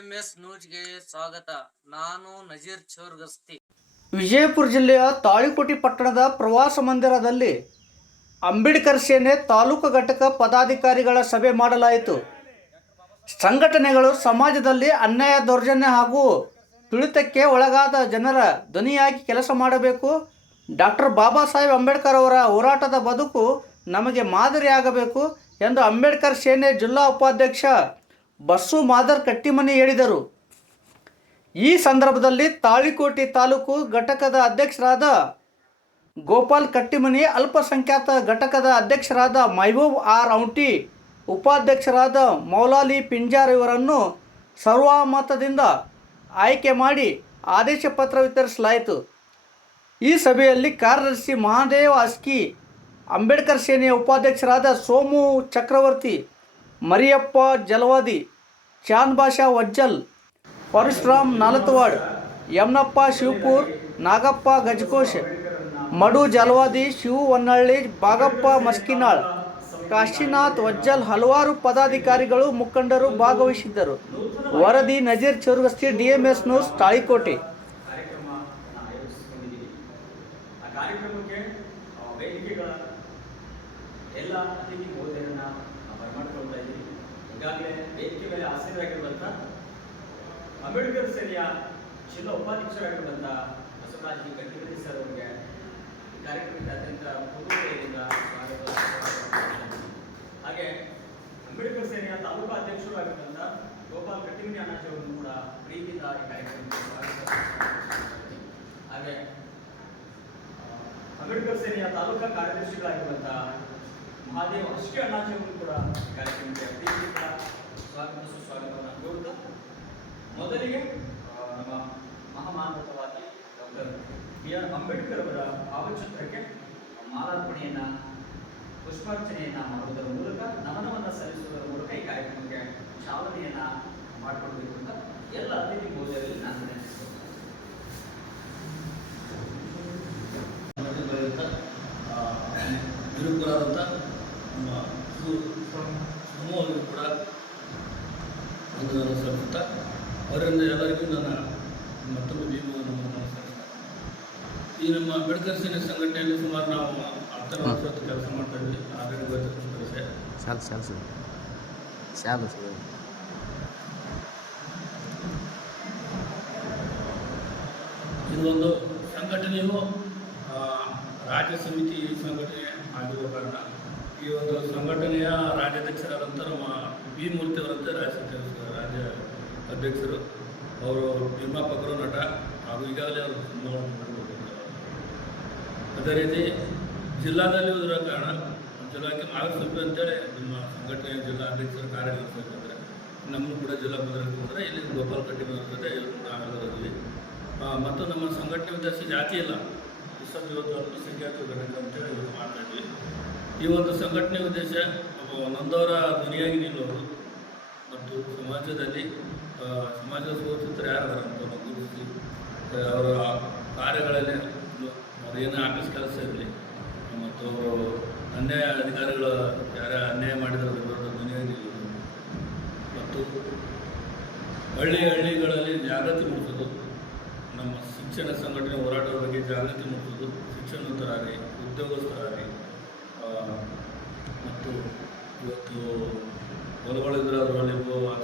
DMS ನ್ಯೂಸ್ಗೆ ಸ್ವಾಗತ. ನಾನು ನಜೀರ್ ಚೋರ್ಗಸ್ತಿ. ವಿಜಯಪುರ ಜಿಲ್ಲೆಯ ತಾಳಿಕೋಟೆ ಪಟ್ಟಣದ ಪ್ರವಾಸ ಮಂದಿರದಲ್ಲಿ ಅಂಬೇಡ್ಕರ್ ಸೇನೆ ತಾಲೂಕು ಘಟಕ ಪದಾಧಿಕಾರಿಗಳ ಸಭೆ ಮಾಡಲಾಯಿತು. ಸಂಘಟನೆಗಳು ಸಮಾಜದಲ್ಲಿ ಅನ್ಯಾಯ, ದೌರ್ಜನ್ಯ ಹಾಗೂ ತುಳಿತಕ್ಕೆ ಒಳಗಾದ ಜನರ ಧ್ವನಿಯಾಗಿ ಕೆಲಸ ಮಾಡಬೇಕು. ಡಾಕ್ಟರ್ ಬಾಬಾ ಸಾಹೇಬ್ ಅಂಬೇಡ್ಕರ್ ಅವರ ಹೋರಾಟದ ಬದುಕು ನಮಗೆ ಮಾದರಿಯಾಗಬೇಕು ಎಂದು ಅಂಬೇಡ್ಕರ್ ಸೇನೆ ಜಿಲ್ಲಾ ಉಪಾಧ್ಯಕ್ಷ ಬಸ್ಸು ಮಾದರ್ ಕಟ್ಟಿಮನಿ ಹೇಳಿದರು. ಈ ಸಂದರ್ಭದಲ್ಲಿ ತಾಳಿಕೋಟೆ ತಾಲೂಕು ಘಟಕದ ಅಧ್ಯಕ್ಷರಾದ ಗೋಪಾಲ್ ಕಟ್ಟಿಮನಿ, ಅಲ್ಪಸಂಖ್ಯಾತ ಘಟಕದ ಅಧ್ಯಕ್ಷರಾದ ಮಹಬೂಬ್ ಆರ್ ಔಟಿ, ಉಪಾಧ್ಯಕ್ಷರಾದ ಮೌಲಾಲಿ ಪಿಂಜಾರ್ ಇವರನ್ನು ಸರ್ವಮತದಿಂದ ಆಯ್ಕೆ ಮಾಡಿ ಆದೇಶ ಪತ್ರ ವಿತರಿಸಲಾಯಿತು. ಈ ಸಭೆಯಲ್ಲಿ ಕಾರ್ಯದರ್ಶಿ ಮಹಾದೇವ ಅಸ್ಕಿ, ಅಂಬೇಡ್ಕರ್ ಸೇನೆಯ ಉಪಾಧ್ಯಕ್ಷರಾದ ಸೋಮು ಚಕ್ರವರ್ತಿ, ಮರಿಯಪ್ಪ ಜಲವಾದಿ, ಚಾಂದ್ ಬಾಷಾ ವಜ್ಜಲ್, ಪರಶುರಾಮ್ ನಾಲತ್ವಾಡ್, ಯಮನಪ್ಪ ಶಿವಪುರ್, ನಾಗಪ್ಪ ಗಜಕೋಶ್, ಮಡು ಜಲವಾದಿ, ಶಿವು ಹೊನ್ನಳ್ಳಿ, ಬಾಗಪ್ಪ ಮಸ್ಕಿನಾಳ್, ಕಾಶಿನಾಥ್ ವಜ್ಜಲ್ ಹಲವಾರು ಪದಾಧಿಕಾರಿಗಳು ಮುಖಂಡರು ಭಾಗವಹಿಸಿದ್ದರು. ವರದಿ ನಜೀರ್ ಚೋರ್ಗಸ್ತಿ, ಡಿಎಂಎಸ್ ನ್ಯೂಸ್, ತಾಳಿಕೋಟೆ. ಎಲ್ಲ ಅತಿಥಿ ಮಹೋದಯರನ್ನ ಬರಮಾಡಿಕೊಳ್ತಾ ಇದ್ದೀವಿ. ಈಗಾಗಲೇ ವೇದಿಕೆ ಮೇಲೆ ಆಸೀನರಾಗಿರುವಂಥ ಅಂಬೇಡ್ಕರ್ ಸೇನೆಯ ಜಿಲ್ಲಾ ಉಪಾಧ್ಯಕ್ಷರಾಗಿರುವಂಥ ಬಸವರಾಜ್ ಕಟ್ಟಿಮನಿ ಸರ್ ಅವರಿಗೆ ಈ ಕಾರ್ಯಕ್ರಮಕ್ಕೆ ಅತ್ಯಂತ ಪೂರ್ವದಿಂದ ಸ್ವಾಗತ. ಹಾಗೆ ಅಂಬೇಡ್ಕರ್ ಸೇನೆಯ ತಾಲೂಕು ಅಧ್ಯಕ್ಷರು ಆಗಿರುವಂಥ ಗೋಪಾಲ್ ಕಟ್ಟಿಮನಿ ಅಣ್ಣಾಜಿ ಅವರನ್ನು ಕೂಡ ಪ್ರೀತಿಯಿಂದ ಈ ಕಾರ್ಯಕ್ರಮಕ್ಕೆ ಸ್ವಾಗತ. ಹಾಗೆ ಅಂಬೇಡ್ಕರ್ ಸೇನೆಯ ತಾಲೂಕಾ ಕಾರ್ಯದರ್ಶಿಗಳಾಗಿರುವಂಥ ಮಹಾದೇವ್ ಅಷ್ಟೇ ಅಣ್ಣಾಜಿ ಅವರು ಕೂಡ ಕಾರ್ಯಕ್ರಮಕ್ಕೆ ಪ್ರೀತಿಯಿಂದ ಸ್ವಾಗತ ಸುಸ್ವಾಗತವನ್ನು ಕೋರುತ್ತಾ, ಮೊದಲಿಗೆ ನಮ್ಮ ಮಹಾಮಾನವತಾವಾದಿ ಡಾಕ್ಟರ್ ಬಿ.ಆರ್. ಅಂಬೇಡ್ಕರ್ ಅವರ ಭಾವಚಿತ್ರಕ್ಕೆ ಮಾಲಾರ್ಪಣೆಯನ್ನು, ಪುಷ್ಪಾರ್ಚನೆಯನ್ನು ಮಾಡುವುದರ ಮೂಲಕ, ನಮನವನ್ನು ಸಲ್ಲಿಸುವುದರ ಮೂಲಕ ಈ ಕಾರ್ಯಕ್ರಮಕ್ಕೆ ಚಾಲನೆಯನ್ನು ಮಾಡಿಕೊಳ್ಬೇಕು ಅಂತ ಎಲ್ಲ ಅತಿಥಿ ಮಹೋದಯರಲ್ಲಿ ನಾನು ನೆನೆಸಿದ್ದೇನೆ. ನಿರೂಪರಾದಂಥ ನಮ್ಮ ಸಮೂಹವನ್ನು ಕೂಡ ವಂದನೆಯನ್ನು ಸಲ್ಲಿಸುತ್ತಾ, ಅವರಿಂದ ಎಲ್ಲರಿಗೂ ನನ್ನ ಮತ್ತೊಂದು ಭೀಮವನ್ನು ನಮಸ್ಕರಿಸ್ತಾ, ಈ ನಮ್ಮ ಅಂಬೇಡ್ಕರ್ ಸೇನೆ ಸಂಘಟನೆಯಲ್ಲಿ ಸುಮಾರು ನಾವು 10 ವರ್ಷ ಕೆಲಸ ಮಾಡ್ತಾ ಇದ್ವಿ. ಆಲ್ರೆಡಿ ಇದೊಂದು ಸಂಘಟನೆಯು ರಾಜ್ಯ ಸಮಿತಿ ಸಂಘಟನೆ ಆಗಿರುವ ಕಾರಣ ಈ ಒಂದು ಸಂಘಟನೆಯ ರಾಜ್ಯಾಧ್ಯಕ್ಷರಾದಂಥ ನಮ್ಮ ಬಿ ಮೂರ್ತಿಯವರಂತೆ ರಾಜ್ಯ ಅಧ್ಯಕ್ಷರು, ಅವರು ನಿರ್ಮಾಪಕರು, ನಟ ಹಾಗೂ ಈಗಾಗಲೇ ಅವರು ಅದೇ ರೀತಿ ಜಿಲ್ಲಾದಲ್ಲಿ ಇರೋ ಕಾರಣ ಜಿಲ್ಲಾಕ್ಕೆ ಮಾರ್ಗಸೂಚಿ ಅಂತೇಳಿ ನಮ್ಮ ಸಂಘಟನೆಯ ಜಿಲ್ಲಾ ಅಧ್ಯಕ್ಷರು ಕಾರ್ಯನಿರ್ವಹಿಸಬೇಕಂದ್ರೆ ನಮ್ಮನ್ನು ಕೂಡ ಜಿಲ್ಲಾ ಪದರಕ್ಕೆ ಇಲ್ಲಿ ಗೋಪಾಲ್ ಕಟ್ಟಿಮನಿ ಜೊತೆ ನಾವೆಲ್ಲರಲ್ಲಿ ಮತ್ತು ನಮ್ಮ ಸಂಘಟನೆ ಉದ್ದೇಶ ಜಾತಿ ಇಲ್ಲ, ಇವತ್ತು ಅಲ್ಪಸಂಖ್ಯಾತ ಘಟಕ ಅಂತೇಳಿ ಇವತ್ತು ಮಾಡ್ತಾ ಇದ್ವಿ. ಈ ಒಂದು ಸಂಘಟನೆ ಉದ್ದೇಶ ನೊಂದವರ ಧ್ವನಿಯಾಗಿ ನಿಲ್ಲೋದು ಮತ್ತು ಸಮಾಜದಲ್ಲಿ ಸಮಾಜದ ಸೋಚಿತರು ಯಾರು ಅಂತ ಗುರುತಿಸಿ ಅವರ ಕಾರ್ಯಗಳಲ್ಲಿ ಅವರೇನೇ ಆಫೀಸ್ ಕೆಲಸ ಇರಲಿ ಮತ್ತು ಅವರು ಅನ್ಯಾಯ ಅಧಿಕಾರಿಗಳು ಯಾರೇ ಅನ್ಯಾಯ ಮಾಡಿದರೆ ವಿರುದ್ಧ ಧ್ವನಿಯಾಗಿ ನಿಲ್ಲೋದು ಮತ್ತು ಹಳ್ಳಿಗಳಲ್ಲಿ ಜಾಗೃತಿ ಮೂಡಿಸೋದು, ನಮ್ಮ ಶಿಕ್ಷಣ ಸಂಘಟನೆ ಹೋರಾಟದ ಬಗ್ಗೆ ಜಾಗೃತಿ ಮೂಡಿಸೋದು, ಶಿಕ್ಷಣತರಾಗಲಿ, ಉದ್ಯೋಗಸ್ಥರಾಗಲಿ ಮತ್ತು ಇವತ್ತು ಹೊಲಗಳಿದ್ರೆ ಅದರಲ್ಲಿ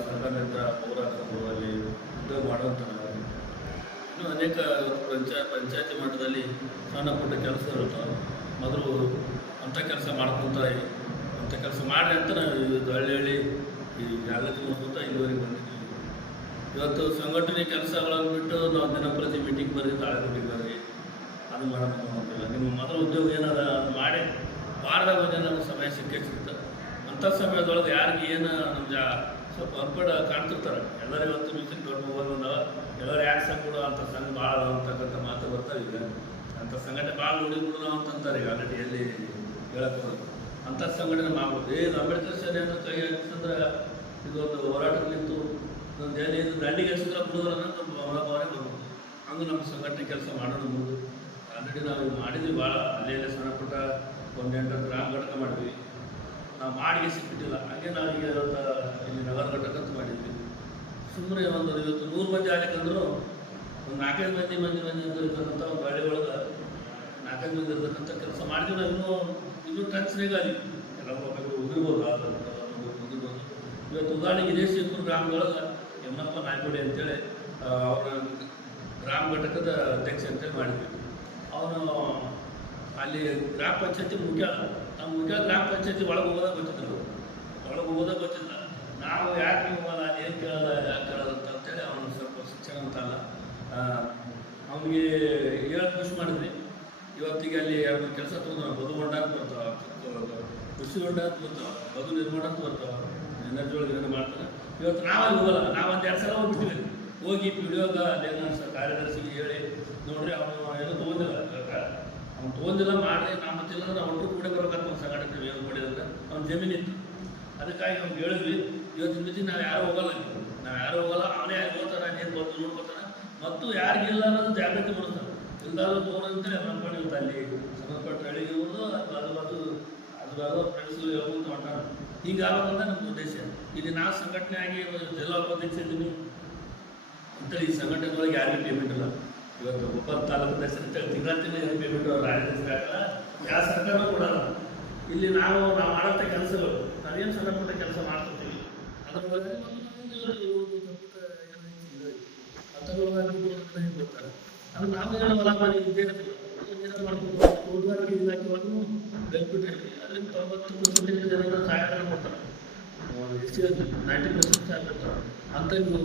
ಸರ್ಕಾರದಿಂದ ಹೋರಾಟದಲ್ಲಿ ಉದ್ಯೋಗ ಮಾಡುವಂಥರಾಗಲಿ, ಇನ್ನೂ ಅನೇಕ ಪಂಚಾಯತಿ ಮಟ್ಟದಲ್ಲಿ ಸಣ್ಣ ಪುಟ್ಟ ಕೆಲಸ ಇರ್ತಾವೆ. ಮೊದಲು ಅಂಥ ಕೆಲಸ ಮಾಡ್ಕೊತ ಅಂಥ ಕೆಲಸ ಮಾಡಿ ಅಂತ ನಾವು ಹಳ್ಳಿ ಈ ಜಾಗೃತಿ ಮೂಡಿಸ್ಕೊತ ಇಲ್ಲಿವರೆಗೆ ಬಂದಿದ್ದೀವಿ. ಇವತ್ತು ಸಂಘಟನೆ ಕೆಲಸಗಳನ್ನು ಬಿಟ್ಟು ನಾವು ದಿನಪ್ರತಿ ಮೀಟಿಂಗ್ ಬರ್ರಿ, ತಾಳಿಕೋಟಿಗೆ ಬರ್ರಿ, ಅದು ಮಾಡೋದು ಹೋಗಿಲ್ಲ. ನಿಮ್ಮ ಮೊದಲು ಉದ್ಯೋಗ ಏನಾರ ಮಾಡಿ ವಾರದಾಗ ಒಂದೇ ನಮಗೆ ಸಮಯ ಸಿಗುತ್ತೆ. ಅಂಥ ಸಮಯದೊಳಗೆ ಯಾರಿಗೆ ಏನು ನಮ್ಮ ಸ್ವಲ್ಪ ಅರ್ಪಡ ಕಾಣ್ತಿರ್ತಾರೆ. ಎಲ್ಲರೂ ಇವತ್ತು ಮೀಟಿಂಗ್ ದೊಡ್ಡ ಮೊಬೈಲ್ ಬಂದವ, ಎಲ್ಲರೂ ಯಾಕೆ ಸಂಘ ಕೂಡ ಅಂಥ ಸಂಘ ಭಾಳ ಅಂತಕ್ಕಂಥ ಮಾತು ಬರ್ತಾವೆ. ಈಗ ಅಂಥ ಸಂಘಟನೆ ಭಾಳ ನೋಡಿಬಿಡು ನಾವು ಅಂತಂತಾರೆ. ಈಗ ಆಲ್ರೆಡಿ ಎಲ್ಲಿ ಹೇಳಕ್ಕೆ ಬರೋದು ಅಂಥ ಸಂಘಟನೆ ಮಾಡ್ಬೋದು. ಏನು ಅಂಬೇಡ್ಕರ್ ಸೇನೆಯನ್ನು ಕೈ ಹಾಕಿಸಂದ್ರೆ ಇದೊಂದು ಹೋರಾಟಕ್ಕೆ ನಿಂತು ದೆಹಲಿ ದಂಡಿಗೆ ಹಚ್ಚಿದ್ರೆ ಬಿಡೋದ್ರನ್ನ ಅವರೇ ಬರ್ಬೋದು. ಹಂಗೆ ನಮ್ಮ ಸಂಘಟನೆ ಕೆಲಸ ಮಾಡೋಣ ಮುಂದೆ. ಆಲ್ರೆಡಿ ನಾವು ಮಾಡಿದ್ವಿ ಭಾಳ, ಅಲ್ಲೇ ಸಣ್ಣ ಪುಟ್ಟ 1-8 ಗ್ರಾಮ ಘಟಕ ಮಾಡಿದ್ವಿ. ನಾವು ಮಾಡಿಗೆ ಸಿಕ್ಕಿಟ್ಟಿಲ್ಲ. ಹಾಗೆ ನಾವು ಈಗ ಇಲ್ಲಿ ನಗರ ಘಟಕ ಅಂತ ಮಾಡಿದ್ವಿ. ಸುಮ್ಮನೆ ಒಂದು ಇವತ್ತು 100 ಮಂದಿ ಆಗ್ಲಿಕ್ಕಂದ್ರೂ ಒಂದು 4-5 ಮಂದಿ ಇರ್ತಕ್ಕಂಥ ಒಂದು ಹಳ್ಳಿ ಒಳಗೆ 4-5 ಮಂದಿ ಇರ್ತಕ್ಕಂಥ ಕೆಲಸ ಮಾಡಿದ್ವಿ. ನಾವು ಇನ್ನೂ ಟಚ್ನಾಗ ಎಲ್ಲ ಉಗಿರ್ಬೋದು ಉಗಿರ್ಬೋದು. ಇವತ್ತು ಉದಾಹರಣೆಗೆ ಇದೇ ಶಿವಪುರ ಗ್ರಾಮದೊಳಗೆ ಯಮನಪ್ಪ ನಾಯ್ಕೋಡಿ ಅಂತೇಳಿ ಅವರ ಗ್ರಾಮ ಘಟಕದ ಅಧ್ಯಕ್ಷ ಅಂತೇಳಿ ಮಾಡಿದ್ವಿ. ಅವನು ಅಲ್ಲಿ ಗ್ರಾಮ ಪಂಚಾಯತಿ ಮುಖ್ಯ ಗ್ರಾಮ ಪಂಚಾಯತಿ ಒಳಗೆ ಹೋಗೋದಾಗ ಗೊತ್ತಿಲ್ಲ. ನಾವು ಯಾಕೆ ಹೋಗಲ್ಲ, ಏನು ಕೇಳಲ್ಲ, ಯಾಕೆ ಕೇಳೋದು ಅಂತೇಳಿ ಅವನು ಸ್ವಲ್ಪ ಶಿಕ್ಷಣ ಅಂತಲ್ಲ ಅವನಿಗೆ ಹೇಳಿ ಖುಷಿ ಮಾಡಿದ್ವಿ. ಇವತ್ತಿಗೆ ಅಲ್ಲಿ 2 ಕೆಲಸ ತಗೊಂಡು ಬದು ಹೊಂಡ ಅಂತ ಬರ್ತಾವೆ, ಕೃಷಿ ಹೊಂಡ ಅಂತ ಬರ್ತಾವೆ, ಬದು ನಿರ್ಮಾಣ ಅಂತ ಬರ್ತಾವೆ, ಎನರ್ಜಿ ಒಳಗೆ ಏನೇನು ಮಾಡ್ತಾನೆ. ಇವತ್ತು ನಾವಲ್ಲಿ ಹೋಗಲ್ಲ. ನಾವು 1-2 ಸಲ ಹೋಗ್ಬಿಟ್ಟಿವಿ. ಹೋಗಿ ಪಿಡಿಯೋಗ ಅದೇನೋ ಕಾರ್ಯದರ್ಶಿಗೆ ಹೇಳಿ ನೋಡ್ರಿ ಅವನು ಏನೋ ತೊಗೊಂಡಿಲ್ಲ ಮಾಡಿರಿ, ನಾವು ಮತ್ತಿಲ್ಲ ನಾವು ಒಟ್ಟರು ಕೂಡ ಬರೋಕತ್ತ ಒಂದು ಸಂಘಟನೆ ಏನು ಮಾಡಿದ್ರೆ ಅವ್ನ ಜಮೀನಿತ್ತು. ಅದಕ್ಕಾಗಿ ಅವ್ನು ಹೇಳಿದ್ವಿ. ಇವತ್ತಿನ ಬಿದ್ದು ನಾವು ಯಾರು ಹೋಗಲ್ಲ, ಅವನೇ ಯಾರು ಹೋಗ್ತಾನೆ, ನೀರು ಬಂದು ನೋಡ್ಕೊತಾನೆ ಮತ್ತು ಯಾರಿಗಿಲ್ಲ ಅನ್ನೋದು ಜಾಗೃತಿ ಮಾಡ್ತಾನೆ. ಎಲ್ಲರೂ ತೊಗೊಂಡಂತೇಳಿ ಅನ್ಕೊಂಡು ಇವತ್ತು ಅಲ್ಲಿ ಸಂಬಂಧಪಟ್ಟ ಹಳ್ಳಿಗೆ ಹೋಗೋದು ಅದು ಫ್ರೆಂಡ್ಸು ಹೇಳ್ಬೋದು ಹೊಂಟಾನ. ಹೀಗಾಗೋದಂತ ನಮ್ಮ ಉದ್ದೇಶ. ಇಲ್ಲಿ ನಾವು ಸಂಘಟನೆ ಆಗಿ ಜಿಲ್ಲಾ ಉಪಾಧ್ಯಕ್ಷ ಇದ್ದೀನಿ ಅಂತೇಳಿ ಈ ಸಂಘಟನೆದೊಳಗೆ ಯಾರಿಗೂ ಪೇಮೆಂಟ್ ಇಲ್ಲ. ಇವತ್ತು ಒಬ್ಬರು ತಾಲೂಕು ಹೆಸರು ತಿಂಗಳ ಏನು ಪೇಮೆಂಟ್ ರಾಜ್ಯದ ಆಗಲ್ಲ, ಯಾವ ಸರ್ಕಾರನೂ ಕೊಡಲ್ಲ. ಇಲ್ಲಿ ನಾವು ಮಾಡಂಥ ಕೆಲಸಗಳು ನಾವೇನು ಸಣ್ಣ ಪುಟ್ಟ ಕೆಲಸ ಮಾಡ್ತಿರ್ತೀವಿ. ಅದ್ರ ಬಗ್ಗೆ ಬರ್ತಾರೆ. ಅದು ನಾವು ಹೊಲ ಮಾಡಿ ವಿದ್ಯಾರ್ಥಿಗಳು ಮಾಡ್ಕೊಂಡು ತೋಟಗಾರಿಕೆ ಇಲಾಖೆ ಒಳಗೂ ಬೆಲ್ಬಿಟ್ಟಿರ್ತೀವಿ. ಅದರಿಂದ 90% ಜನರು ಸಹಾಯಧನ ಕೊಡ್ತಾರೆ, 90% ಸಹಾಯ ಕೊಡ್ತಾರೆ. ಅಂಥದ್ದು